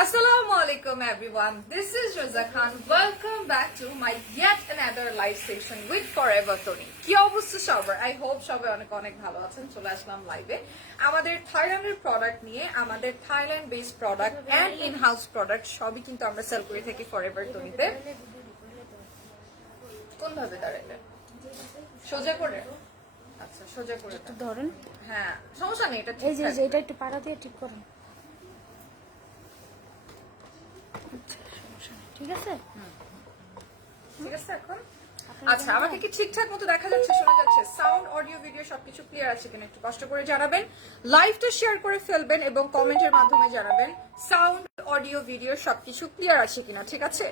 Assalamu alaikum everyone. This is Raza Khan. Welcome back to my yet another live session with Forever Tony. কি অবস্থা সবার? I hope সবাই অনেক অনেক ভালো আছেন। চলে আসলাম লাইভে। আমাদের থাইল্যান্ডের প্রোডাক্ট নিয়ে আমাদের Thailand based product and in house product সবই কিন্তু আমরা সেল করে থাকি ফরএভার টনিতে। কোন ভাবে দাঁড়াইলে? সোজা করে? আচ্ছা সোজা করে। ধরেন হ্যাঁ সমস্যা নেই এটা ঠিক এই যে। এটা একটু পাড়া দিয়ে ঠিক করেন আচ্ছা, সমস্যা নেই। ঠিক আছে? ঠিক আছে এখন? আচ্ছা আমাকে কি ঠিকঠাক মতো দেখা যাচ্ছে শোনা যাচ্ছে? সাউন্ড অডিও ভিডিও সবকিছু ক্লিয়ার আছে কিনা একটু কষ্ট করে জানাবেন। লাইভটা শেয়ার করে ফেলবেন এবং কমেন্টের মাধ্যমে জানাবেন সাউন্ড অডিও ভিডিও সবকিছু ক্লিয়ার আছে কিনা ঠিক আছে?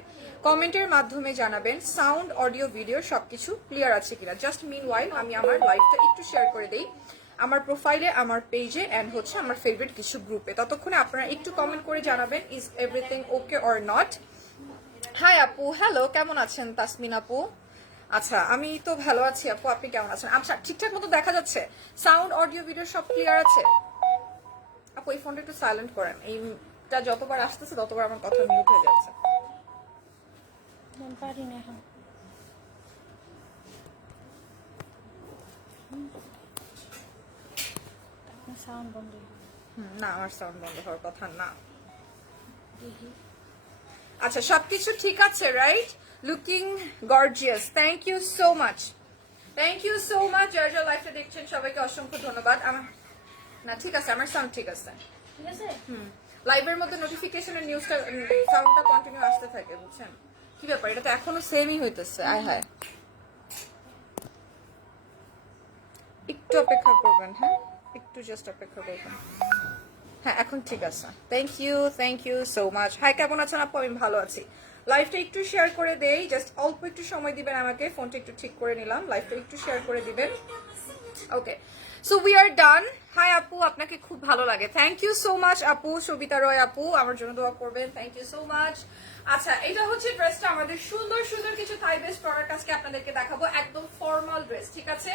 কমেন্টের মাধ্যমে জানাবেন সাউন্ড অডিও ভিডিও সবকিছু ক্লিয়ার আছে কিনা। জাস্ট মিন ওয়াইল আমি আমার লাইভটা একটু শেয়ার করে দেই। আমার প্রোফাইলে আমার পেজে অ্যান্ড হচ্ছে আমার ফেভারিট কিছু গ্রুপে ততক্ষণে আপনারা একটু কমেন্ট করে জানাবেন is everything okay or not hi আপু হ্যালো কেমন আছেন তাসমিন আপু? আচ্ছা আমি তো ভালো আছি আপু, আপনি কেমন আছেন? আচ্ছা ঠিকঠাক মতো দেখা যাচ্ছে? সাউন্ড অডিও ভিডিও সব ক্লিয়ার আছে? আপু, এই ফোনটা একটু সাইলেন্ট করেন। এইটা যতবার আসতেছে, ততবার আমার কথা মিউট হয়ে যাচ্ছে। পারি না সাউন্ড বন্ধ না আমার সাউন্ড বন্ধ হওয়ার কথা না। আচ্ছা সবকিছু ঠিক আছে right looking gorgeous thank you so much thank you so much যারা যারা লাইফটা দেখছেন সবাইকে অসংখ্য ধন্যবাদ। আমার না ঠিক আছে আমার সাউন্ড ঠিক আছে। ঠিক আছে? হুম লাইভের মধ্যে নোটিফিকেশনের নিউজটা সাউন্ডটা কন্টিনিউ আসতে থাকে বুঝছেন? কি ব্যাপার এটা তো এখনও সেমই হইতেছে আয় হায়। একটু অপেক্ষা করবেন হ্যাঁ? একটু জাস্ট অপেক্ষা করবেন। হ্যাঁ এখন ঠিক আছে। Thank you thank you so much hi কেমন আছেন আপু? আমি ভালো আছি। লাইভটা একটু শেয়ার করে দেই। জাস্ট অল্প একটু সময় দিবেন আমাকে। ফোনটা একটু ঠিক করে নিলাম। লাইভটা একটু শেয়ার করে দিবেন। Okay so we are done hi আপু। আপনাকে খুব ভালো লাগে। থ্যাংক ইউ সো মাচ আপু। সবিতা রয় আপু, আমার জন্য দোয়া করবেন। থ্যাংক ইউ সো মাচ আচ্ছা এটা হচ্ছে ড্রেসটা আমাদের সুন্দর সুন্দর কিছু থাই বেস্ট প্রোডাক্ট আজকে আপনাদেরকে দেখাবো। একদম ফর্মাল ড্রেস ঠিক আছে?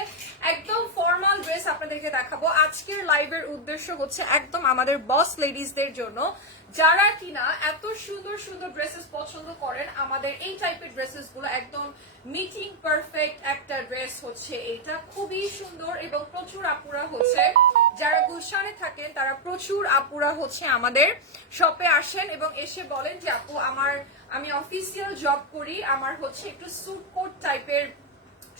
একদম ফর্মাল ড্রেস আপনাদেরকে দেখাবো। আজকের লাইভের উদ্দেশ্য হচ্ছে একদম আমাদের বস লেডিসদের জন্য। যারা কিনা এত সুন্দর সুন্দর ড্রেসেস পছন্দ করেন, আমাদের এই টাইপের ড্রেসেসগুলো একদম মিটিং পারফেক্ট একটা ড্রেস হচ্ছে এটা খুবই সুন্দর এবং প্রচুর আপুরা হচ্ছে। যারা গুলশানে থাকেন, তারা প্রচুর আপুরা হচ্ছে আমাদের শপে আসেন এবং এসে বলেন যে, আপু, আমার আমি অফিসিয়াল জব করি আমার হচ্ছে একটু স্যুট কোট টাইপের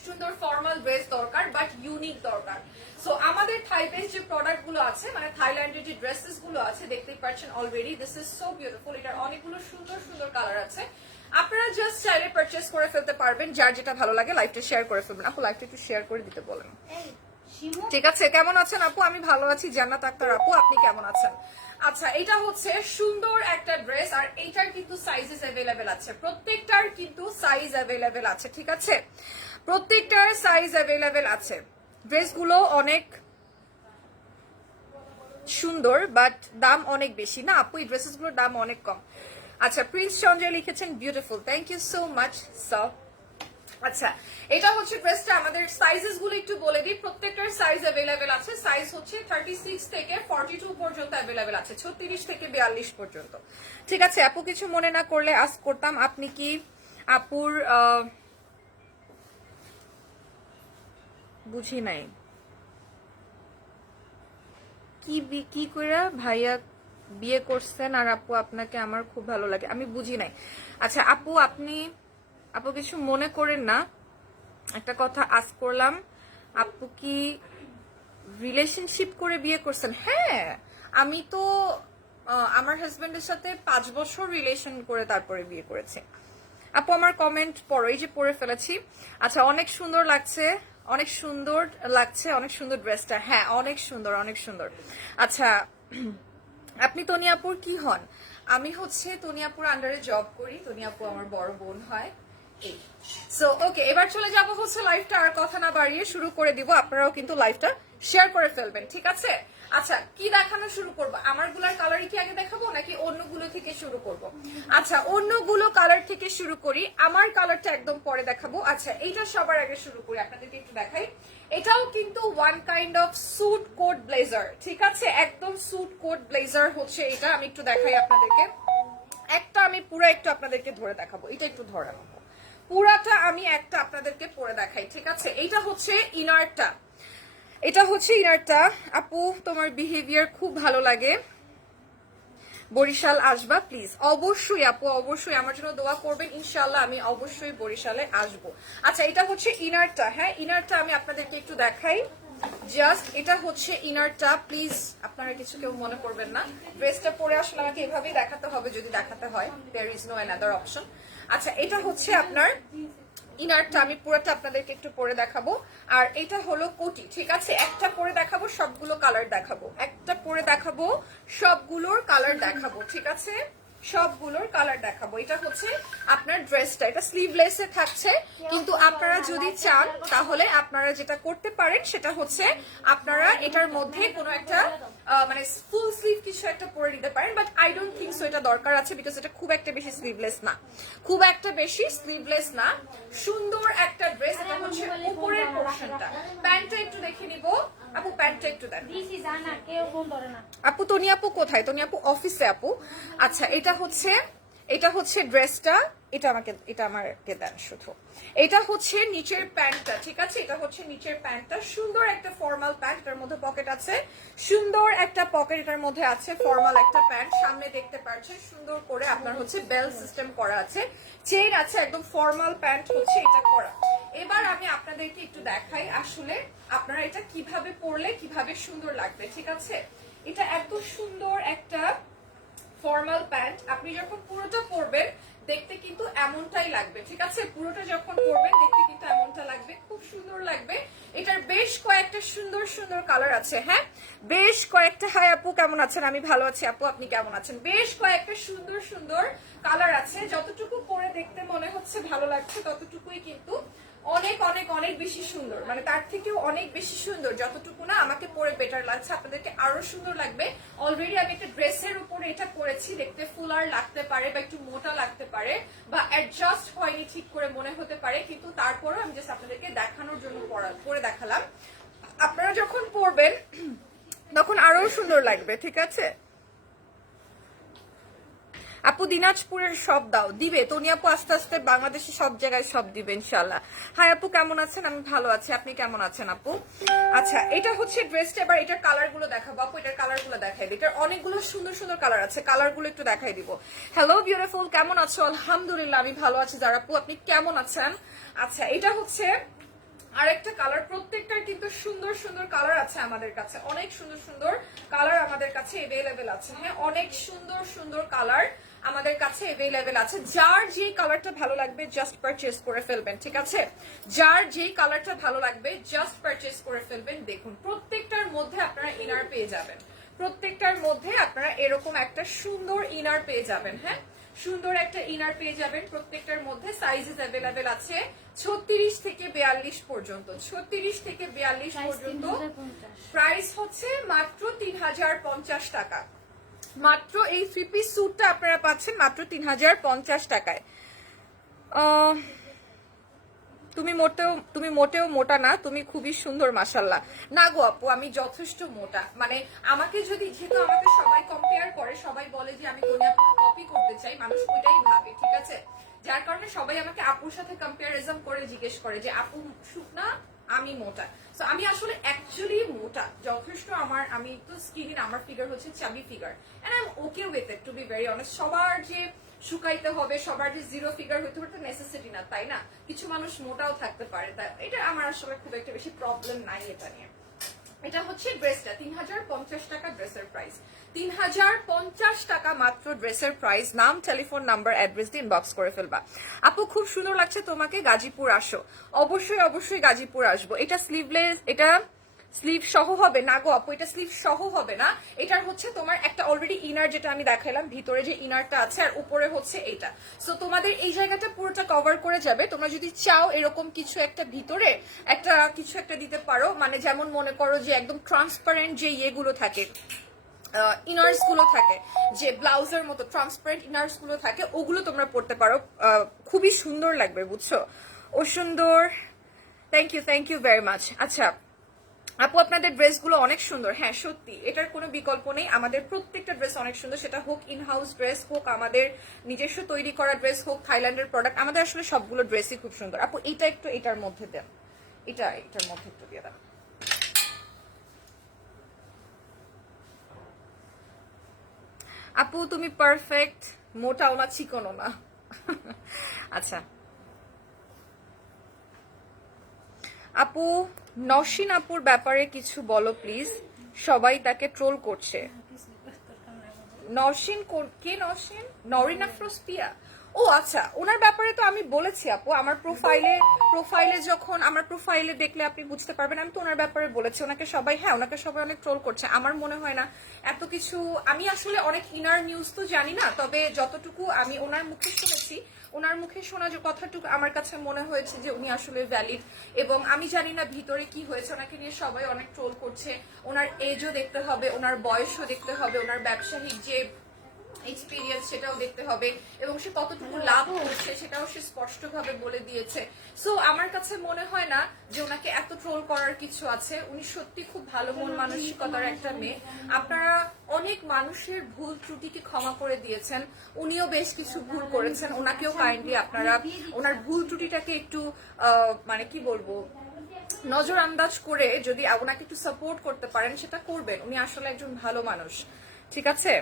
সুন্দর ফর্মাল ড্রেস দরকার বাট ইউনিক দরকার। সো আমাদের থাই বেস যে প্রোডাক্টগুলো আছে মানে থাইল্যান্ডের যে ড্রেসেসগুলো আছে দেখতেই পাচ্ছেন already this is so beautiful এটার অনেকগুলো সুন্দর সুন্দর কালার আছে। আপনারা জাস্ট চাইলে পারচেস করে ফেলতে পারবেন যার যেটা ভালো লাগে লাইভটা শেয়ার করে ফেলবেন। আপু লাইভটা একটু শেয়ার করে দিতে বলেন। ঠিক আছে কেমন আছেন আপু? আমি ভালো আছি জান্নাত আক্তার আপু আপনি কেমন আছেন? আচ্ছা এটা হচ্ছে সুন্দর একটা ড্রেস আর এইটার কিন্তু সাইজেস অ্যাভেলেবেল আছে। প্রত্যেকটার কিন্তু সাইজ অ্যাভেলেবেল আছে, ঠিক আছে? প্রত্যেকটার সাইজ অ্যাভেলেবেল আছে। ড্রেসগুলো অনেক সুন্দর বাট দাম অনেক বেশি। না, আপু, এই ড্রেসেসগুলোর দাম অনেক কম। আচ্ছা প্রিন্স সঞ্জয় লিখেছেন beautiful thank you so much sir আচ্ছা এটা হচ্ছে ড্রেসটা, আমাদের সাইজেসগুলো একটু বলে দিই। প্রত্যেকটার সাইজ অ্যাভেলেবেল আছে। সাইজ হচ্ছে থার্টি সিক্স থেকে ফর্টি টু পর্যন্ত অ্যাভেলেবেল আছে। ছত্রিশ থেকে বিয়াল্লিশ পর্যন্ত। ঠিক আছে, আপু কিছু মনে না করলে আজ করতাম। আপনি কি আপুর বুঝি নাই। কি কি করে ভাইয়া বিয়ে করছেন আর আপু, আপনাকে আমার খুব ভালো লাগে। আমি বুঝি নাই। আচ্ছা আপু, আপনি আপু কিছু মনে করেন না? একটা কথা আজ করলাম। আপু কি রিলেশনশিপ করে বিয়ে করছেন? হ্যাঁ। আমি তো আমার হাজবেন্ডের সাথে পাঁচ বছর রিলেশন করে তারপরে বিয়ে করেছি। আপু আমার কমেন্ট পড়ো, এই যে পড়ে ফেলেছি। আচ্ছা অনেক সুন্দর লাগছে, অনেক সুন্দর লাগছে, অনেক সুন্দর ড্রেসটা হ্যাঁ অনেক সুন্দর অনেক সুন্দর। আচ্ছা আপনি তনিয়াপুর কি হন? আমি হচ্ছে তনিয়াপুর আন্ডারে জব করি। তনিয়াপু আমার বড় বোন হয়। সো ওকে এবার চলে যাব হচ্ছে লাইভটা আর কথা না বাড়িয়ে শুরু করে দিব। আপনারাও কিন্তু লাইভটা শেয়ার করে ফেলবেন, ঠিক আছে? আচ্ছা কি দেখানো শুরু করব? আমারগুলার কালারই কি আগে দেখাবো নাকি অন্যগুলো থেকে শুরু করব? আচ্ছা অন্যগুলো কালার থেকে শুরু করি। আমার কালারটা একদম পরে দেখাবো। আচ্ছা এইটা সবার আগে শুরু করি, আপনাদেরকে একটু দেখাই। এটাও কিন্তু one kind of suit coat blazer ঠিক আছে? একদম স্যুট কোট ব্লেজার হচ্ছে এটা আমি একটু দেখাই আপনাদেরকে। একটা আমি পুরো একটু আপনাদেরকে ধরে দেখাবো। এটা একটু ধরে রাখব পুরাটা আমি একটা আপনাদেরকে পরে দেখাই, ঠিক আছে? এইটা হচ্ছে ইনারটা। এটা হচ্ছে ইনারটা। আপু, তোমার বিহেভিয়ার খুব ভালো লাগে। বরিশাল আসবা প্লিজ অবশ্যই আপু, অবশ্যই আমার জন্য দোয়া করবেন। ইনশাল্লাহ আমি অবশ্যই বরিশালে আসব। আচ্ছা এটা হচ্ছে ইনারটা। হ্যাঁ ইনারটা আমি আপনাদেরকে একটু দেখাই। জাস্ট এটা হচ্ছে ইনারটা। প্লিজ আপনারা কিছু কেউ মনে করবেন না। ড্রেসটা পরে আসলে আমাকে এভাবেই দেখাতে হবে, যদি দেখাতে হয়। There is no another option আচ্ছা এটা হচ্ছে আপনার ইনারটা, আমি পুরোটা আপনাদেরকে একটু পরে দেখাবো। আর এটা হলো কোটি, ঠিক আছে? একটা পরে দেখাবো, সবগুলো কালার দেখাবো। একটা পরে দেখাবো, সবগুলোর কালার দেখাবো, ঠিক আছে? সবগুলোর কালার দেখাবো। এটা হচ্ছে আপনার ড্রেসটা এটা স্লিভলেসে থাকছে। কিন্তু আপনারা যদি চান, তাহলে আপনারা যেটা করতে পারেন, সেটা হচ্ছে আপনারা এটার মধ্যে কোনো একটা মানে ফুল স্লিভ কিছু একটা পরে নিতে পারেন but I don't think so এটা দরকার আছে বিকজ এটা খুব একটা বেশি স্লিভলেস না। খুব একটা বেশি স্লিভলেস না। সুন্দর একটা ড্রেস এটা হচ্ছে উপরের পোর্শনটা প্যান্টটা একটু দেখে নিব। আপু প্যান্টটা একটু দেন। আপু তনি আপু কোথায়? তনি আপু অফিসে আপু। আচ্ছা এটা হচ্ছে এটা হচ্ছে ড্রেসটা, এটা আমাকে এটা আমাকে দেন শুধু। এটা হচ্ছে নিচের প্যান্টটা, ঠিক আছে? এটা হচ্ছে নিচের প্যান্টটা। সুন্দর একটা ফর্মাল প্যান্ট, এটার মধ্যে পকেট আছে। সুন্দর একটা পকেট এটার মধ্যে আছে ফর্মাল একটা প্যান্ট। সামনে দেখতে পাচ্ছেন, সুন্দর করে আপনার হচ্ছে বেল সিস্টেম করা আছে। চেন আছে, একদম ফর্মাল প্যান্ট হচ্ছে এটা করা। এবার আমি আপনাদেরকে একটু দেখাই আসলে আপনারা এটা কীভাবে পরলে কীভাবে সুন্দর লাগবে, ঠিক আছে? এটা এত সুন্দর একটা ফর্মাল প্যান্ট আপনি যখন পুরোটা পরবেন, দেখতে কিন্তু এমনটাই লাগবে, ঠিক আছে? পুরোটা যখন পরবেন, দেখতে কিন্তু এমনটা লাগবে, খুব সুন্দর লাগবে। এটার বেশ কয়েকটা সুন্দর সুন্দর কালার আছে হ্যাঁ? বেশ কয়েকটা, হাই আপু, কেমন আছেন? আমি ভালো আছি, আপু, আপনি কেমন আছেন? বেশ কয়েকটা সুন্দর সুন্দর কালার আছে। যতটুকু পরে দেখতে মনে হচ্ছে ভালো লাগছে, ততটুকুই কিন্তু অনেক অনেক অনেক বেশি সুন্দর। মানে তার থেকেও অনেক বেশি সুন্দর। যতটুকু না আমাকে পরে বেটার লাগছে, আপনাদেরকে আরও সুন্দর লাগবে। অলরেডি আমি একটা ড্রেসের উপরে এটা পরেছি, দেখতে ফুলার লাগতে পারে বা একটু মোটা লাগতে পারে বা অ্যাডজাস্ট হয়নি ঠিক করে মনে হতে পারে, কিন্তু তারপরও আমি জাস্ট আপনাদেরকে দেখানোর জন্য পরা- দেখালাম। আপনারা যখন পরবেন, তখন আরও সুন্দর লাগবে, ঠিক আছে? আপু দিনাজপুরের সব দাও। দিবে। তনি আপু আস্তে আস্তে বাংলাদেশে সব জায়গায় সব দিবে ইনশাল্লাহ হাই আপু, কেমন আছেন? আমি ভালো আছি। আপনি কেমন আছেন আপু? আচ্ছা এটা হচ্ছে ড্রেসটা এবার এটার কালারগুলো দেখাবো। আপু, এটার কালারগুলো দেখাই এটার অনেকগুলো সুন্দর সুন্দর কালার আছে। কালারগুলো একটু দেখাই দিব। হ্যালো বিউটিফুল কেমন আছো? আলহামদুলিল্লাহ, আমি ভালো আছি। যারা আপু, আপনি কেমন আছেন? আচ্ছা এটা হচ্ছে আরেকটা কালার প্রত্যেকটার কিন্তু সুন্দর সুন্দর কালার আছে আমাদের কাছে। অনেক সুন্দর সুন্দর কালার আমাদের কাছে এভেলেবেল আছে। হ্যাঁ অনেক সুন্দর সুন্দর কালার আমাদের কাছে এভেলেবেল আছে। যার যে কালারটা ভালো লাগবে জাস্ট পারচেস করে ফেলবেন ঠিক আছে? যার যে কালারটা ভালো লাগবে জাস্ট পারচেস করে ফেলবেন। দেখুন প্রত্যেকটার মধ্যে আপনারা ইনার পেয়ে যাবেন। প্রত্যেকটার মধ্যে আপনারা এরকম একটা সুন্দর ইনার পেয়ে যাবেন হ্যাঁ? সুন্দর একটা ইনার পেয়ে যাবেন। প্রত্যেকটার মধ্যে সাইজেস অ্যাভেলেবেল আছে ছত্রিশ থেকে বিয়াল্লিশ পর্যন্ত। ছত্রিশ থেকে বিয়াল্লিশ পর্যন্ত প্রাইস হচ্ছে মাত্র তিন হাজার পঞ্চাশ টাকা। মাত্র এই থ্রি পিস স্যুটটা আপনারা পাচ্ছেন মাত্র তিন হাজার পঞ্চাশ টাকায়। তুমি মোটেও তুমি মোটেও মোটা না, তুমি খুবই সুন্দর মাসাল্লাহ না গো আপু, আমি যথেষ্ট মোটা। মানে আমাকে যদি যেহেতু আমাকে সবাই কম্পেয়ার করে, সবাই বলে যে আমি কপি করতে চাই, মানুষ ওইটাই ভাবে, ঠিক আছে? যার কারণে সবাই আমাকে আপুর সাথে কম্পারিজম করে জিজ্ঞেস করে যে, আপু, শুকনা আমি মোটা। তো আমি আসলে অ্যাকচুয়ালি মোটা। যথেষ্ট আমার, আমি তো স্কিন আমার ফিগার হচ্ছে chubby figure and I am okay with it to be very honest সবার যে শুকাইতে হবে, সবার যে জিরো ফিগার হইতে হবে নেসেসিটি না, তাই না? কিছু মানুষ মোটাও থাকতে পারে। এটা আমার আসলে খুব একটা বেশি প্রবলেম নাই এটা নিয়ে। এটা হচ্ছে ড্রেসটা তিন হাজার পঞ্চাশ টাকা ড্রেসের প্রাইস তিন হাজার পঞ্চাশ টাকা মাত্র ড্রেসের প্রাইস নাম টেলিফোন নাম্বার অ্যাড্রেস দিয়ে ইনবক্স করে ফেলবা। আপু, খুব সুন্দর লাগছে তোমাকে। গাজীপুর আসো। অবশ্যই অবশ্যই গাজীপুর আসব। এটা স্লিভলেস এটা স্লিভ সহ হবে না গো আপু, এটা স্লিভ সহ হবে না। এটার হচ্ছে তোমার একটা অলরেডি ইনার যেটা আমি দেখাইলাম, ভিতরে যে ইনারটা আছে আর উপরে হচ্ছে এটা। সো তোমাদের এই জায়গাটা পুরোটা কভার করে যাবে। তোমরা যদি চাও এরকম কিছু একটা ভিতরে, একটা কিছু একটা দিতে পারো। মানে যেমন মনে করো যে একদম ট্রান্সপারেন্ট যে ইয়েগুলো থাকে ইনার্সগুলো থাকে। যে ব্লাউজের মতো ট্রান্সপারেন্ট ইনার্সগুলো থাকে, ওগুলো তোমরা পড়তে পারো। খুবই সুন্দর লাগবে, বুঝছ? ও সুন্দর thank you thank you very much আচ্ছা আপু, আপনাদের ড্রেসগুলো অনেক সুন্দর। হ্যাঁ সত্যি, এটার কোনো বিকল্প নেই। আমাদের প্রত্যেকটা ড্রেস অনেক সুন্দর। সেটা হোক ইন হাউস ড্রেস হোক আমাদের নিজস্ব তৈরি করা ড্রেস হোক থাইল্যান্ডের প্রোডাক্ট আমাদের আসলে সবগুলো ড্রেসই খুব সুন্দর। আপু, এটা একটু এটার মধ্যে দেন। এটা এটার মধ্যে একটু দিয়ে দেন। আপু তুমি পারফেক্ট মোটাও না চিকনও না আচ্ছা আপু নসীন আপুর ব্যাপারে কিছু বলো প্লিজ সবাই তাকে ট্রোল করছে নরসিন কে নসীন নরিন আফরোজ পিয়া ও আচ্ছা ওনার ব্যাপারে তো আমি বলেছি আপু, আমার প্রোফাইলে প্রোফাইলে যখন, আমার প্রোফাইলে দেখলে আপনি বুঝতে পারবেন, আমি তো ওনার ব্যাপারে বলেছি, ওনাকে সবাই হ্যাঁ ওনাকে সবাই অনেক ট্রোল করছে, আমার মনে হয় না এত কিছু, আমি আসলে অনেক ইনার নিউজ তো জানি না, তবে যতটুকু আমি ওনার মুখে শুনেছি, ওনার মুখে শোনা যে কথাটুকু আমার কাছে মনে হয়েছে যে উনি আসলে ভ্যালিড এবং আমি জানি না ভিতরে কি হয়েছে, ওনাকে নিয়ে সবাই অনেক ট্রোল করছে, ওনার এজও দেখতে হবে, ওনার বয়সও দেখতে হবে, ওনার ব্যবসায়িক যে এক্সপিরিয়েন্স সেটাও দেখতে হবে এবং সে কতটুকু লাভ করছে সেটাও সে স্পষ্টভাবে বলে দিয়েছে। সো আমার কাছে মনে হয় না যে ওনাকে এত ট্রোল করার কিছু আছে। উনি সত্যি খুব ভালো মন মানসিকতার একটা মেয়ে। আপনারা অনেক মানুষের ভুল ত্রুটিকে ক্ষমা করে দিয়েছেন। উনিও বেশ কিছু ভুল করেছেন। ওনাকেও কাইন্ডলি আপনারা ওনার ভুল ত্রুটিটাকে একটু মানে কি বলব নজর আন্দাজ করে যদি ওনাকে একটু সাপোর্ট করতে পারেন, সেটা করবেন। উনি আসলে একজন ভালো মানুষ। ঠিক আছে?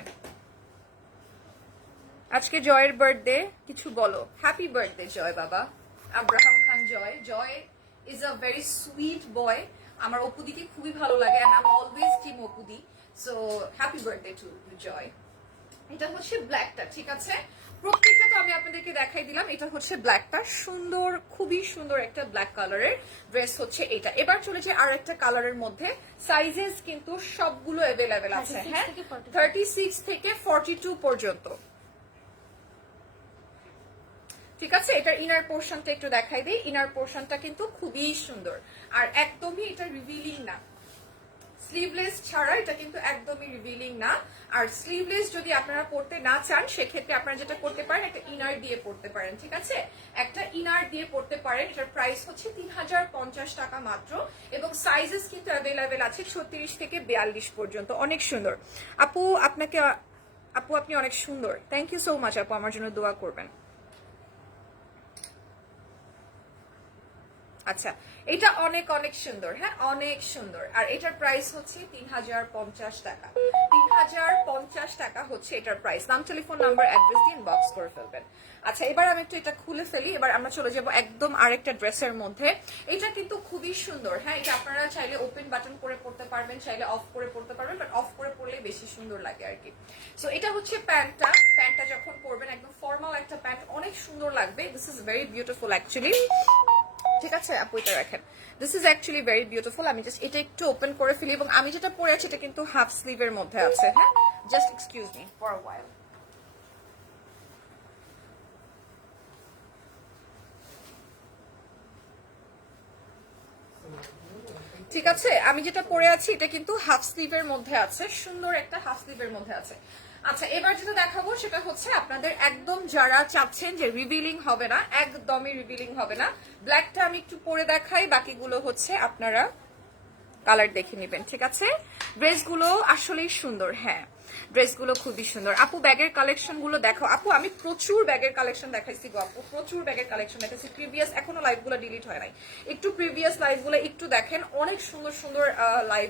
আজকে জয়ের বার্থডে কিছু বলো। হ্যাপি বার্থডে জয় বাবা। Abraham Khan Joy. Joy is a very sweet boy আমার অপুদিকে খুবই ভালো লাগে and um always team অপুদি। So happy birthday to Joy. এটা হচ্ছে ব্ল্যাকটা ঠিক আছে? প্রত্যেকটা তো আমি আপনাদেরকে দেখাই দিলাম। এটা হচ্ছে ব্ল্যাকটা সুন্দর খুবই সুন্দর একটা ব্ল্যাক কালারের ড্রেস হচ্ছে এটা। এবার চলেছে আর একটা কালারের মধ্যে। সাইজেস কিন্তু সবগুলো অ্যাভেলেবেল আছে হ্যাঁ? থার্টি সিক্স থেকে ফর্টি টু পর্যন্ত। ঠিক আছে? এটার ইনার পোর্শনটা একটু দেখাই দিই। ইনার পোর্শনটা কিন্তু খুবই সুন্দর। আর একদমই এটা রিভিলিং না। স্লিভলেস ছাড়া এটা কিন্তু একদমই রিভিলিং না। আর স্লিভলেস যদি আপনারা পড়তে না চান, সেক্ষেত্রে আপনারা যেটা করতে পারেন, একটা ইনার দিয়ে পড়তে পারেন, ঠিক আছে? একটা ইনার দিয়ে পড়তে পারেন, এটার প্রাইস হচ্ছে তিন হাজার পঞ্চাশ টাকা মাত্র এবং সাইজেস কিন্তু অ্যাভেলেবেল আছে ছত্রিশ থেকে বিয়াল্লিশ পর্যন্ত। অনেক সুন্দর। আপু, আপনাকে, আপু, আপনি অনেক সুন্দর। থ্যাংক ইউ সো মাচ আপু। আমার জন্য দোয়া করবেন। আচ্ছা এটা অনেক অনেক সুন্দর হ্যাঁ? অনেক সুন্দর। আর এটার প্রাইস হচ্ছে তিন হাজার পঞ্চাশ টাকা। তিন হাজার পঞ্চাশ টাকা হচ্ছে এটার প্রাইস নাম টেলিফোন নাম্বার অ্যাড্রেস দিয়ে ইনবক্স করে ফেলবেন। আচ্ছা এবার আমি একটু এটা খুলে ফেলি। এবার আমরা চলে যাব একদম আরেকটা ড্রেসের মধ্যে। এটা কিন্তু খুবই সুন্দর হ্যাঁ? এটা আপনারা চাইলে ওপেন বাটন করে পড়তে পারবেন, চাইলে অফ করে পড়তে পারবেন বাট অফ করে পড়লে বেশি সুন্দর লাগে আর কি। সো এটা হচ্ছে প্যান্টটা। প্যান্টটা যখন পরবেন, একদম ফর্মাল একটা প্যান্ট, অনেক সুন্দর লাগবে। This is very beautiful actually ঠিক আছে, আপু, এটা রাখেন। This is actually very beautiful আমি জাস্ট এটা একটু ওপেন করে ফেলি এবং আমি যেটা পরে আছি, এটা কিন্তু হাফ স্লিভের মধ্যে আছে হ্যাঁ? Just excuse me for while ঠিক আছে, আমি যেটা পরে আছি, এটা কিন্তু হাফ স্লিভের মধ্যে আছে, সুন্দর একটা হাফ স্লিভের মধ্যে আছে। আচ্ছা এবার যেটা দেখাবো সেটা হচ্ছে আপনাদের একদম যারা চাচ্ছেন যে রিভিলিং হবে না, একদমই রিভিলিং হবে না। ব্ল্যাকটা আমি একটু পরে দেখাই, বাকিগুলো হচ্ছে আপনারা কালার দেখে নেবেন, ঠিক আছে? ড্রেসগুলো আসলেই সুন্দর হ্যাঁ। ড্রেসগুলো খুবই সুন্দর। আপু, ব্যাগের কালেকশনগুলো দেখো। আপু, আমি প্রচুর ব্যাগের কালেকশন দেখাইছি গো আপু, প্রচুর ব্যাগের কালেকশন দেখাইছি। প্রিভিয়াস এখনও লাইভগুলো ডিলিট হয় নাই। একটু প্রিভিয়াস লাইভগুলো একটু দেখেন। অনেক সুন্দর সুন্দর লাইভ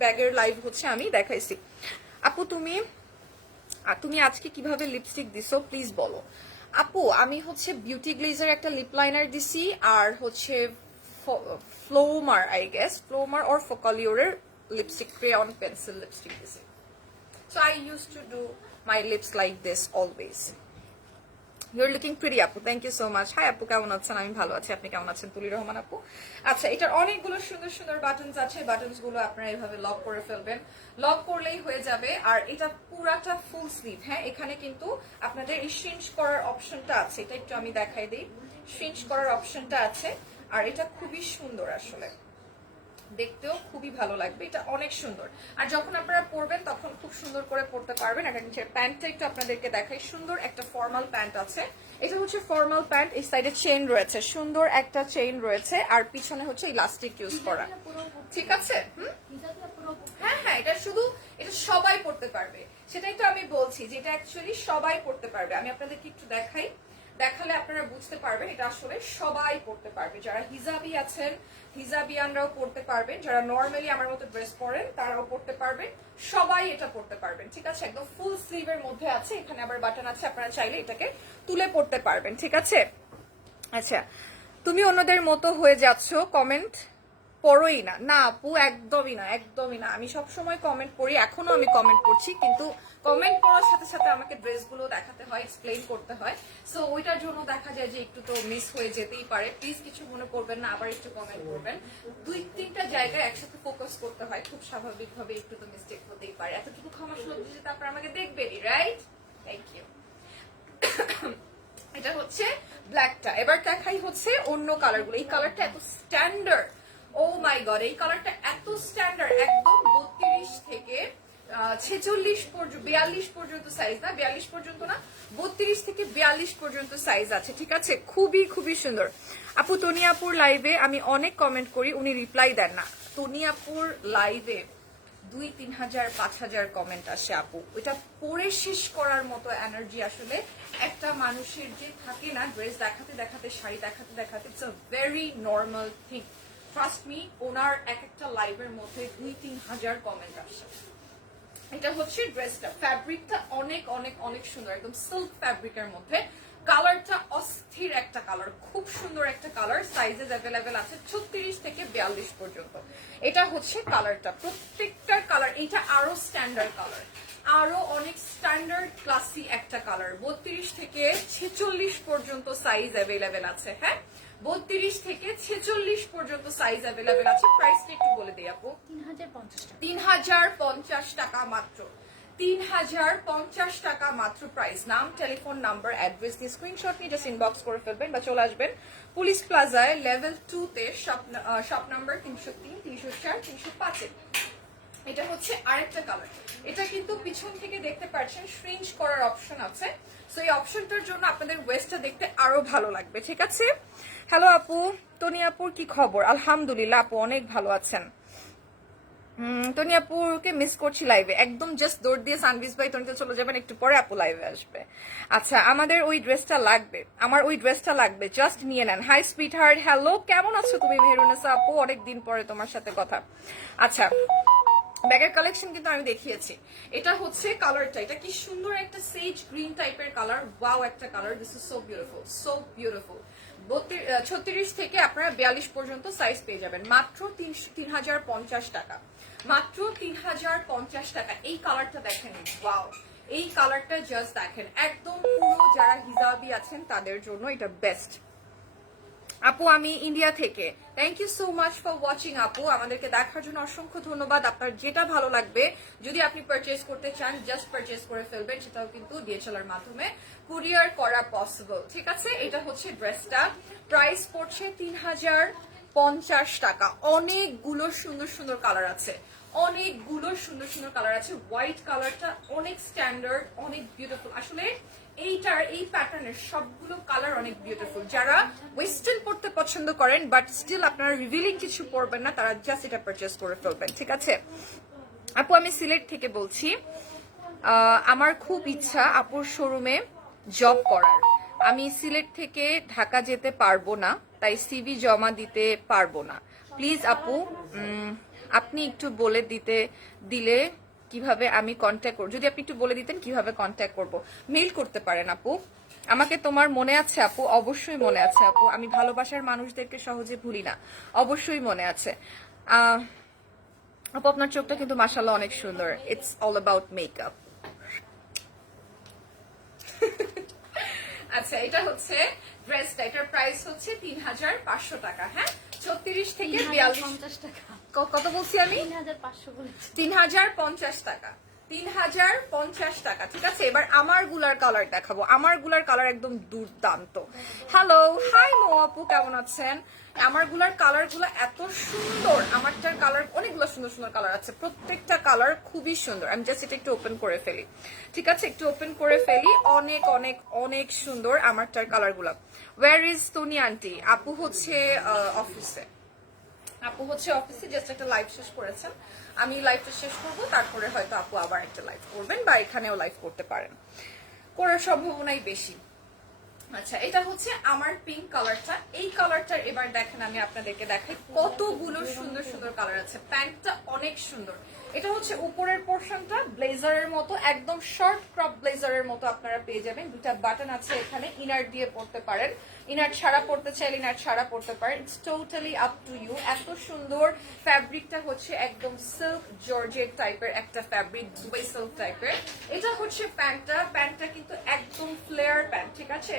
ব্যাগের লাইভ হচ্ছে আমি দেখাইছি। আপু, তুমি আর তুমি আজকে কীভাবে লিপস্টিক দিছো প্লিজ বলো আপু, আমি হচ্ছে বিউটি গ্লেজার একটা লিপ লাইনার দিছি, আর হচ্ছে Flormar I guess Flormar or ফোকালিওরের lipstick crayon pencil lipstick দিছি so I use to do my lips like this always. You're looking pretty আপু thank you so much hi আপু কেমন আছেন? আমি ভালো আছি। আপনি কেমন আছেন? তুলি রহমান আপু। আচ্ছা এটার অনেকগুলো সুন্দর সুন্দর বাটনস আছে। বাটনসগুলো আপনারা এইভাবে লক করে ফেলবেন। লক করলেই হয়ে যাবে। আর এটা পুরাটা ফুল স্লিভ হ্যাঁ? এখানে কিন্তু আপনাদের এই শ্রিঞ্চ করার অপশনটা আছে। এটা একটু আমি দেখাই দিই। শ্রিঞ্চ করার অপশনটা আছে। আর এটা খুবই সুন্দর আসলে। দেখতেও খুবই ভালো লাগবে। এটা অনেক সুন্দর। আর যখন আপনারা পরবেন তখন খুব সুন্দর করে পরতে পারবেন। আর নিচের প্যান্টটা একটু আপনাদেরকে দেখাই। সুন্দর একটা ফর্মাল প্যান্ট আছে। এটা হচ্ছে ফর্মাল প্যান্ট। এই সাইডে চেইন রয়েছে। সুন্দর একটা চেইন রয়েছে। আর পিছনে হচ্ছে ইলাস্টিক ইউজ করা। ঠিক আছে? হ্যাঁ হ্যাঁ। এটা শুধু এটা সবাই পড়তে পারবে। সেটাই তো আমি বলছি যে এটা অ্যাকচুয়ালি সবাই পড়তে পারবে। আমি আপনাদেরকে একটু দেখাই। দেখালে আপনারা বুঝতে পারবেন, এটা আসলে সবাই পড়তে পারবে। যারা হিজাবি আছেন, হিজাবিয়ানরাও পড়তে পারবেন। যারা নর্মালি আমার মতো ড্রেস পরেন, তারাও পড়তে পারবেন। সবাই এটা পড়তে পারবেন, ঠিক আছে? একদম ফুল স্লিভের মধ্যে আছে, এখানে আবার বাটন আছে, আপনারা চাইলে এটাকে তুলে পড়তে পারবেন, ঠিক আছে? আচ্ছা তুমি অন্যদের মতো হয়ে যাচ্ছ কমেন্ট পড়োই না। না, আপু, একদমই না একদমই না। আমি সব সময় কমেন্ট পড়ি এখনও আমি কমেন্ট করছি, কিন্তু কমেন্ট পড়ার সাথে সাথে আমাকে ড্রেসগুলো দেখাতে হয় এক্সপ্লেইন করতে হয়। সো ওইটার জন্য দেখা যায় যে একটু তো মিস হয়ে যেতেই পারে। প্লিজ কিছু মনে করবেন না, আবার একটু কমেন্ট করবেন। দুই তিনটা জায়গায় একসাথে ফোকাস করতে হয়, খুব স্বাভাবিকভাবে একটু তো মিস্টেক হতেই পারে। এতটুকু ক্ষমা সুযোগ দিলে তারপর আমাকে দেখবেনই রাইট থ্যাংক ইউ এটা হচ্ছে ব্ল্যাকটা এবার দেখাই হচ্ছে অন্য কালারগুলো এই কালারটা এত স্ট্যান্ডার্ড ও মাই গড এই কালারটা এত স্ট্যান্ডার্ড একদম বত্রিশ থেকে ছেচল্লিশ পর্যন্ত বিয়াল্লিশ পর্যন্ত সাইজ না, বিয়াল্লিশ পর্যন্ত না, বত্রিশ থেকে বিয়াল্লিশ পর্যন্ত সাইজ আছে, ঠিক আছে? খুবই খুবই সুন্দর। আপু, তনিয়াপুর লাইভে আমি অনেক কমেন্ট করি, উনি রিপ্লাই দেন না। তনিয়াপুর লাইভে দুই, তিন হাজার, পাঁচ হাজার কমেন্ট আসে, আপু। ওইটা পড়ে শেষ করার মতো এনার্জি আসলে একটা মানুষের যে থাকে না ড্রেস দেখাতে দেখাতে, শাড়ি দেখাতে দেখাতে it's a very normal thing trust me ওনার এক একটা লাইভের মধ্যে দুই তিন হাজার কমেন্ট আসে। এটা হচ্ছে ড্রেসটা ফ্যাব্রিকটা অনেক অনেক অনেক সুন্দর। একদম সিল্ক ফ্যাব্রিকের মধ্যে। কালারটা অস্থির একটা কালার খুব সুন্দর একটা কালার সাইজেস অ্যাভেলেবেল আছে ছত্রিশ থেকে বিয়াল্লিশ পর্যন্ত। এটা হচ্ছে কালারটা প্রত্যেকটা কালার এটা আরও স্ট্যান্ডার্ড কালার আরও অনেক স্ট্যান্ডার্ড ক্লাসি একটা কালার বত্রিশ থেকে ছেচল্লিশ পর্যন্ত সাইজ অ্যাভেলেবেল আছে হ্যাঁ? বত্রিশ থেকে ছেচল্লিশ পর্যন্ত সাইজ অ্যাভেলেবেল আছে। প্রাইসটা একটু বলে দিই আপু। তিন হাজার পঞ্চাশ টাকা মাত্র। তিন হাজার পঞ্চাশ টাকা মাত্র প্রাইস নাম টেলিফোন নাম্বার অ্যাড্রেস দিয়ে স্ক্রিনশট নিয়ে জাস্ট ইনবক্স করে ফেলবেন বা চলে আসবেন পুলিশ প্লাজায় লেভেল টু তে শপ শপ নাম্বার তিনশো তিন, তিনশো চার, তিনশো পাঁচে এটা হচ্ছে আরেকটা কালার এটা কিন্তু পিছন থেকে দেখতে পাচ্ছেন ফ্রিঞ্জ করার অপশন আছে। সো এই অপশনটার জন্য আপনাদের ওয়েস্টটা দেখতে আরও ভালো লাগবে, ঠিক আছে? হ্যালো আপু। টনি আপুর কি খবর? আলহামদুলিল্লাহ, আপু অনেক ভালো আছেন। টনি আপুকে মিস করছি লাইভে একদম জাস্ট দৌড় দিয়ে সানভিস ভাই টনিতে চলে যাবেন, একটু পরে আপু লাইভে আসবে। আচ্ছা আমাদের ওই ড্রেসটা লাগবে। আমার ওই ড্রেসটা লাগবে জাস্ট নিয়ে নেন। হাই স্পিড হার্ট হ্যালো কেমন আছো তুমি মেহরুনেসা আপু? অনেক দিন পরে তোমার সাথে কথা। আচ্ছা ব্যাগের কালেকশন কিন্তু আমি দেখিয়েছি। এটা হচ্ছে কালারটা এটা কি সুন্দর একটা সেজ গ্রিন টাইপের কালার ওয়াও একটা colour this is so beautiful so beautiful ছত্রিশ থেকে আপনারা বিয়াল্লিশ পর্যন্ত সাইজ পেয়ে যাবেন। মাত্র তিন হাজার পঞ্চাশ টাকা। মাত্র তিন হাজার পঞ্চাশ টাকা। এই কালারটা দেখেন। ওয়াও এই কালারটা জাস্ট দেখেন। একদম পুরো যারা হিজাবি আছেন, তাদের জন্য এটা বেস্ট আপু, আমি ইন্ডিয়া থেকে। Thank you so much for watching আপু। আমাদেরকে দেখার জন্য অসংখ্য ধন্যবাদ। আপনার যেটা ভালো লাগবে, যদি আপনি পারচেজ করতে চান জাস্ট পারচেজ করে ফেলবেন। সেটাও কিন্তু ডিএচএল মাধ্যমে কুরিয়ার করা পসিবল ঠিক আছে? এটা হচ্ছে ড্রেসটা প্রাইস পড়ছে তিন হাজার পঞ্চাশ টাকা। অনেকগুলো সুন্দর সুন্দর কালার আছে। অনেকগুলো সুন্দর সুন্দর কালার আছে। হোয়াইট কালারটা অনেক স্ট্যান্ডার্ড অনেক বিউটিফুল আসলে এইটার, এই প্যাটার্নের সবগুলো কালার অনেক বিউটিফুল যারা ওয়েস্টার্ন পড়তে পছন্দ করেন বাট স্টিল আপনারা রিভিলিং কিছু পরবেন না, তারা জাস্ট এটা পারচেস করে ফেলবেন, ঠিক আছে? আপু, আমি সিলেট থেকে বলছি। আমার খুব ইচ্ছা আপুর শোরুমে জব করার। আমি সিলেট থেকে ঢাকা যেতে পারব না, তাই সিভি জমা দিতে পারব না। প্লিজ আপু আপনি একটু বলে দিতে, দিলে কীভাবে আমি কন্ট্যাক্ট করব? যদি আপনি একটু বলে দিতেন কীভাবে কন্ট্যাক্ট করব? মেইল করতে পারেন আপু। আমাকে তোমার মনে আছে আপু? অবশ্যই মনে আছে আপু। আমি ভালোবাসার মানুষদেরকে সহজে ভুলি না। অবশ্যই মনে আছে। আপু, আপনার চোখটা কিন্তু মাসাল্লাহ অনেক সুন্দর। ইটস অল অ্যাবাউট মেকআপ আচ্ছা এটা হচ্ছে ড্রেসটা এটার প্রাইস হচ্ছে তিন হাজার পাঁচশো টাকা হ্যাঁ? ছত্রিশ থেকে বিয়াল্লিশ। টাকা। কত বলছি আমি? তিন হাজার পঞ্চাশ টাকা। তিন হাজার পঞ্চাশ টাকা ঠিক আছে? এবার আমারগুলার কালার দেখাবো। আমারগুলার কালার একদম দুর্দান্ত। হ্যালো হাই মো আপু কেমন আছেন? আমারগুলার কালারগুলো এত সুন্দর। আমারটার কালার অনেকগুলো সুন্দর সুন্দর কালার আছে। প্রত্যেকটা কালার খুবই সুন্দর। আমি জাস্ট এটা একটু ওপেন করে ফেলি। ঠিক আছে? একটু ওপেন করে ফেলি। অনেক অনেক অনেক সুন্দর আমারটার কালারগুলো। ওয়ার ইজ টনি আন্টি আপু হচ্ছে অফিসে আপু হচ্ছে অফিসে জাস্ট একটা লাইভ শেষ করেছেন। আমি লাইভটা শেষ করব, তারপরে হয়তো আপু আবার একটা লাইভ করবেন বা এখানেও লাইভ করতে পারেন। করার সম্ভাবনাই বেশি। আচ্ছা এটা হচ্ছে আমার পিঙ্ক কালারটা এই কালারটার এবার দেখেন আমি আপনাদেরকে দেখাই কতগুলো সুন্দর সুন্দর কালার আছে। প্যান্টটা অনেক সুন্দর। এটা হচ্ছে উপরের পোর্শনটা ব্লেজারের মতো, একদম শর্ট ক্রপ ব্লেজারের মতো আপনারা পেয়ে যাবেন। দুটা বাটন আছে এখানে ইনার দিয়ে পড়তে পারেন। ইনার ছাড়া পড়তে চাইলে ইনার ছাড়া পড়তে পারেন। It's totally up to you এত সুন্দর ফ্যাব্রিকটা হচ্ছে একদম সিল্ক জর্জেট টাইপের একটা ফ্যাব্রিক দুবাই সিল্ক টাইপের এটা হচ্ছে প্যান্টটা। প্যান্টটা কিন্তু একদম ফ্লেয়ার প্যান্ট ঠিক আছে?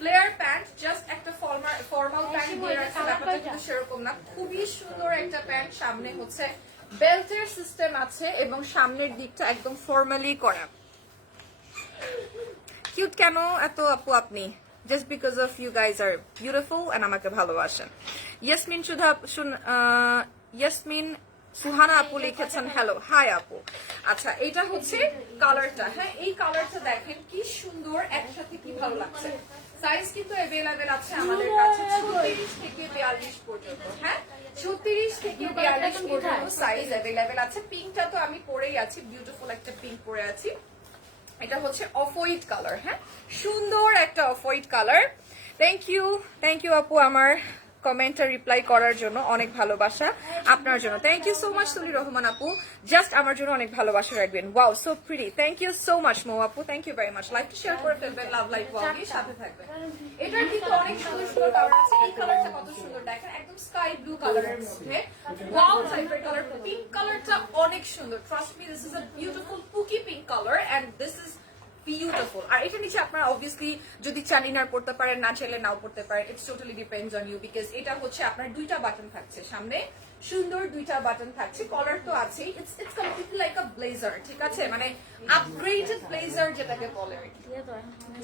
ফ্লেয়ার প্যান্ট জাস্ট একটা ফর্মাল ফর্মাল প্যান্ট দিয়ে রাখছে ব্যাপারটা কিন্তু সেরকম না। খুবই সুন্দর একটা প্যান্ট সামনে হচ্ছে বেল্টের সিস্টেম আছে এবং সামনের দিকটা একদম ফর্মালি করা। কিউট কেন এত আপু আপনি? Just because of you guys are beautiful and আমাকে ভালোবাসেন। ইয়াসমিন সুধা ইয়াসমিন সুহানা আপু লিখেছেন হ্যালো হাই আপু। আচ্ছা এটা হচ্ছে কালারটা হ্যাঁ এই কালারটা দেখেন, কি সুন্দর, একসাথে কি ভালো লাগছে। সাইজ কিন্তু অ্যাভেলেবেল আছে আমাদের কাছে ছত্রিশ থেকে বিয়াল্লিশ পর্যন্ত। হ্যাঁ ছত্রিশ থেকে বিয়াল্লিশ পর্যন্ত সাইজ অ্যাভেলেবেল আছে। পিঙ্কটা তো আমি পরেই আছি বিউটিফুল একটা পিঙ্ক পরে আছি। এটা হচ্ছে অফ হোয়াইট কালার হ্যাঁ? সুন্দর একটা off white colour. Thank you thank you আপু আমার কমেন্টটা রিপ্লাই করার জন্য অনেক ভালোবাসা আপনার জন্য। থ্যাংক ইউ সো মাচ তুলি রহমান আপু। জাস্ট আমার জন্য অনেক ভালোবাসা রাখবেন। Wow so pretty thank you so much মো আপু। থ্যাংক ইউ ভেরি মাচ লাইভটা শেয়ার করে ফেলবেন। লাভ লাইভ ওয়াও সাথে থাকবেন। এটার কিন্তু অনেক সুন্দর সুন্দর কালার আছে। এই কালারটা কত সুন্দর দেখেন। একদম স্কাই ব্লু কালারের মধ্যে। ওয়াও টাইপের কালার পিঙ্ক কালারটা অনেক সুন্দর। Trust me this is a beautiful pookie pink colour and this is beautiful আর এটা নিচে আপনারা অবভিয়াসলি যদি চান ইনার পড়তে পারেন, না চাইলে নাও পড়তে পারেন it's totally depends on you because এটা হচ্ছে আপনার দুইটা বাটন থাকছে সামনে। সুন্দর দুইটা বাটন থাকছে কলার তো আছে it's it's completely like a blazer ঠিক আছে? মানে আপগ্রেডেড ব্লেজার যেটাকে বলে।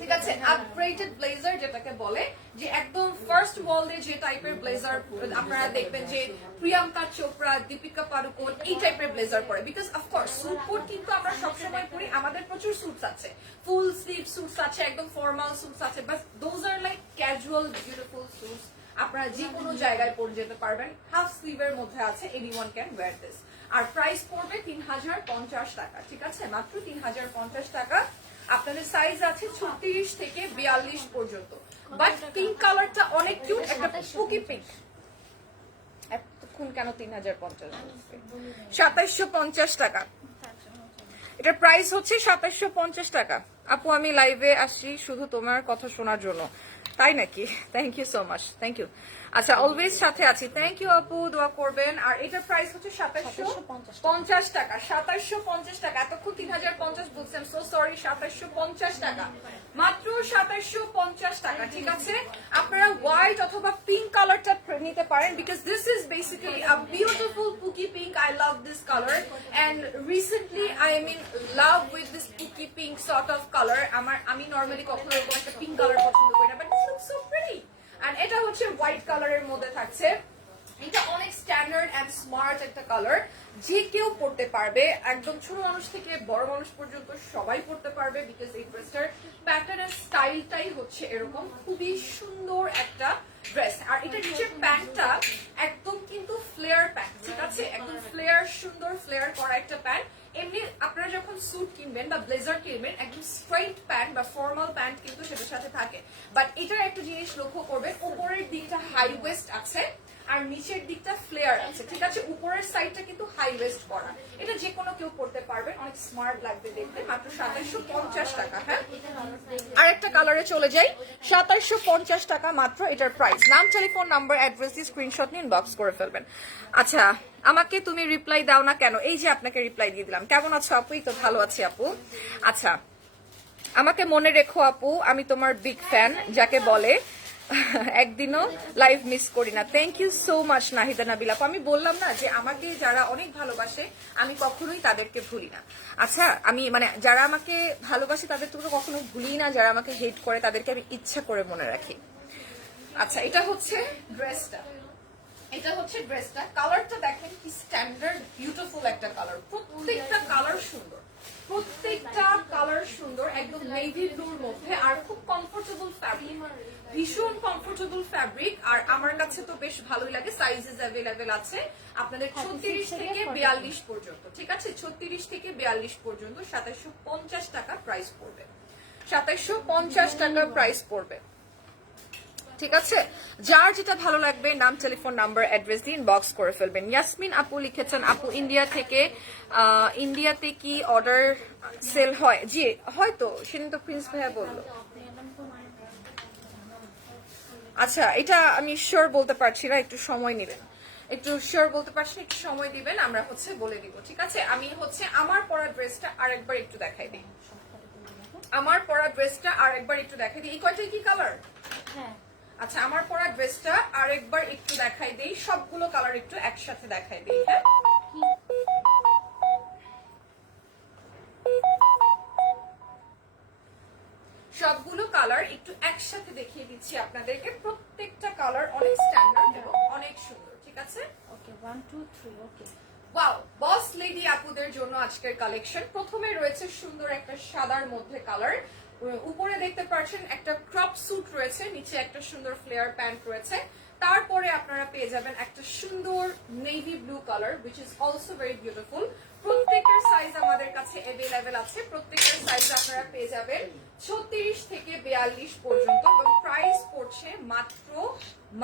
ঠিক আছে? আপগ্রেডেড ব্লেজার যেটাকে বলে, যে একদম ফার্স্ট ওয়ার্ল্ডে যে টাইপের ব্লেজার আপনারা দেখবেন যে প্রিয়াঙ্কা চোপড়া, দীপিকা পাড়ুকোন, এই টাইপের ব্লেজার পরে। বিকজ অফকোর্স স্যুট কোট কিন্তু আমরা সবসময় পরি, আমাদের প্রচুর স্যুটস আছে। ফুল স্লিভ স্যুটস আছে, একদম ফর্মাল স্যুটস আছে but those are like casual beautiful suits আপনারা যে কোনো জায়গায় পরে যেতে পারবেন হাফ স্লিভের মধ্যে আছে any one can wear this R price পড়বে তিন হাজার পঞ্চাশ টাকা, ঠিক আছে? মাত্র তিন হাজার পঞ্চাশ টাকা। আপনাদের সাইজ আছে ছত্রিশ থেকে বিয়াল্লিশ পর্যন্ত। বাট পিঙ্ক কালারটা অনেক কিউট একটা পুকি পিঙ্ক এতক্ষণ কেন তিন হাজার পঞ্চাশ সাতাইশশো পঞ্চাশ টাকা। এটার প্রাইস হচ্ছে সাতাশশো পঞ্চাশ টাকা। আপু, আমি লাইভে আসছি শুধু তোমার কথা শোনার জন্য। তাই নাকি? Thank you so much thank you আচ্ছা অলওয়েজ সাথে আছি। থ্যাংক ইউ আপু দোয়া করবেন। আর এটার প্রাইস হচ্ছে সাতাশশো পঞ্চাশ টাকা। সাতাশশো পঞ্চাশ টাকা। এতক্ষণ তিন হাজার পঞ্চাশ বলছেন সো সরি সাতাশশো পঞ্চাশ টাকা। মাত্র সাতাশশো পঞ্চাশ টাকা ঠিক আছে? আপনারা হোয়াইট অথবা পিঙ্ক কালারটা নিতে পারেন because this is basically a beautiful pookie pink I love this colour and recently I am in love with this pookie pink sort of colour আমার আমি নর্মালি কখনো এরকম একটা পিঙ্ক কালার পছন্দ করি না বাট সো প্রিটি অ্যান্ড এটা হচ্ছে হোয়াইট কালারের মধ্যে থাকছে। এটা অনেক স্ট্যান্ডার্ড অ্যান্ড স্মার্ট একটা কালার যে কেউ পড়তে পারবে, একদম ছোট মানুষ থেকে বড় মানুষ পর্যন্ত সবাই পড়তে পারবে বিকজ এই ড্রেসটার প্যাটার্নের স্টাইলটাই হচ্ছে এরকম। খুবই সুন্দর একটা ড্রেস আর এটা নিচের প্যান্টটা একদম কিন্তু ফ্লেয়ার প্যান্ট ঠিক আছে? একদম ফ্লেয়ার সুন্দর ফ্লেয়ার করা একটা প্যান্ট এমনি আপনারা যখন স্যুট কিনবেন বা ব্লেজার কিনবেন, একদম স্ট্রাইট প্যান্ট বা ফর্মাল প্যান্ট কিন্তু সেটার সাথে থাকে। বাট এটার একটা জিনিস লক্ষ্য করবেন, ওপরের দিকটা হাই ওয়েস্ট আছে। আর নিচের দিকটা ফ্লেয়ার আছে, ঠিক আছে? উপরের সাইডটা কিন্তু হাই ওয়েস্ট করা। এটা যে কোনো কেউ পড়তে পারবেন, অনেক স্মার্ট লাগবে দেখতে। মাত্র সাতাশশো পঞ্চাশ টাকা হ্যাঁ? আরেকটা কালারে চলে যাই। সাতাশশো পঞ্চাশ টাকা মাত্র এটার প্রাইস নাম টেলিফোন নাম্বার অ্যাড্রেস দিয়ে স্ক্রিনশট নিয়ে ইনবক্স করে ফেলবেন। আচ্ছা আমাকে তুমি রিপ্লাই দাও না কেন? এই যে আপনাকে রিপ্লাই দিয়ে দিলাম। কেমন আছো আপু? এই তো ভালো আছি আপু। আচ্ছা আমাকে মনে রেখো আপু, আমি তোমার বিগ ফ্যান যাকে বলে একদিনও লাইভ মিস করি না। Thank you so much Nahida Nabil আপু। আমি বললাম না যে আমাকে যারা অনেক ভালোবাসে, আমি কখনোই তাদেরকে ভুলি না। আচ্ছা আমি মানে যারা আমাকে ভালোবাসে, তাদের তো কখনো ভুলি না। যারা আমাকে হেট করে, তাদেরকে আমি ইচ্ছা করে মনে রাখি। আচ্ছা এটা হচ্ছে ড্রেসটা এটা হচ্ছে ড্রেসটা কালারটা দেখেন কি স্ট্যান্ডার্ড বিউটিফুল একটা কালার প্রত্যেকটা কালার সুন্দর। প্রত্যেকটা কালার সুন্দর একদম নেভি ব্লুর মধ্যে আর খুব কমফোর্টেবল ফ্যাব্রিক ভীষণ কমফোর্টেবল ফ্যাব্রিক আর আমার কাছে তো বেশ ভালোই লাগে সাইজেস অ্যাভেলেবেল আছে আপনাদের ছত্রিশ থেকে বিয়াল্লিশ পর্যন্ত ঠিক আছে? ছত্রিশ থেকে বিয়াল্লিশ পর্যন্ত সাতাশশো পঞ্চাশ টাকা প্রাইস পড়বে। সাতাশশো পঞ্চাশ টাকা প্রাইস পড়বে। ঠিক আছে? যার যেটা ভালো লাগবে নাম টেলিফোন নাম্বার অ্যাড্রেস দিয়ে বক্স করে ফেলবেন। ইয়াসমিন আপু লিখেছেন আপু ইন্ডিয়া থেকে ইন্ডিয়াতে কি অর্ডার সেল হয়? জি হয়তো সেদিন তো প্রিন্স ভাইয়া বলল। আচ্ছা এটা আমি শিওর বলতে পারছি না একটু সময় নেবেন। একটু শিওর বলতে পারছি না, একটু সময় দিবেন আমরা হচ্ছে বলে দিব ঠিক আছে? আমি হচ্ছে আমার পরা ড্রেসটা আরেকবার একটু দেখাই দিই। আমার পরা ড্রেসটা আরেকবার একটু দেখাই দিই। এই কয়টাই কি কালার হ্যাঁ। আচ্ছা আমার পরা ড্রেসটা আরেকবার একটু দেখাই দেই। সবগুলো কালার একটু একসাথে দেখাই দেই হ্যাঁ? সবগুলো কালার একটু একসাথে দেখিয়ে দিচ্ছি আপনাদেরকে। প্রত্যেকটা কালার অনেক স্ট্যান্ডার্ড এবং অনেক সুন্দর ঠিক আছে? Okay one two three okay wow boss lady আপুদের জন্য আজকের কালেকশন প্রথমে রয়েছে সুন্দর একটা সাদার মধ্যে কালার উপরে দেখতে পাচ্ছেন একটা ক্রপ স্যুট রয়েছে, নিচে একটা সুন্দর ফ্লেয়ার প্যান্ট রয়েছে। তারপরে আপনারা পেয়ে যাবেন একটা সুন্দর navy blue colour which is also very beautiful প্রত্যেকের সাইজ আমাদের কাছে অ্যাভেলেবেল আছে। প্রত্যেকের সাইজ আপনারা পেয়ে যাবেন ছত্রিশ থেকে বিয়াল্লিশ পর্যন্ত এবং প্রাইস পড়ছে মাত্র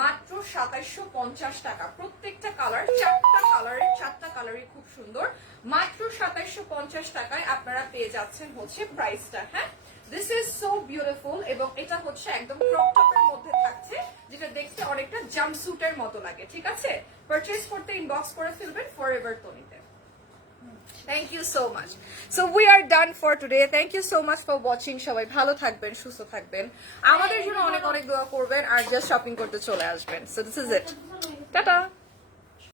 মাত্র সাতাইশো পঞ্চাশ টাকা। প্রত্যেকটা কালার চারটা কালারের চারটা কালারই খুব সুন্দর। মাত্র সাতাইশো পঞ্চাশ টাকায় আপনারা পেয়ে যাচ্ছেন হচ্ছে প্রাইসটা হ্যাঁ? দিস ইজ সো বিউটিফুল এবং এটা হচ্ছে একদম ক্রপ টপের মধ্যে থাকছে, যেটা দেখতে অনেকটা জাম্পস্যুটের মতো লাগে, ঠিক আছে? পারচেজ করতে ইনবক্স করে ফেলবেন forever টনিতে thank you so much so we are done for today thank you so much for watching সবাই। ভালো থাকবেন, সুস্থ থাকবেন। আমাদের জন্য অনেক অনেক দোয়া করবেন আর জাস্ট শপিং করতে চলে আসবেন। So this is it tata!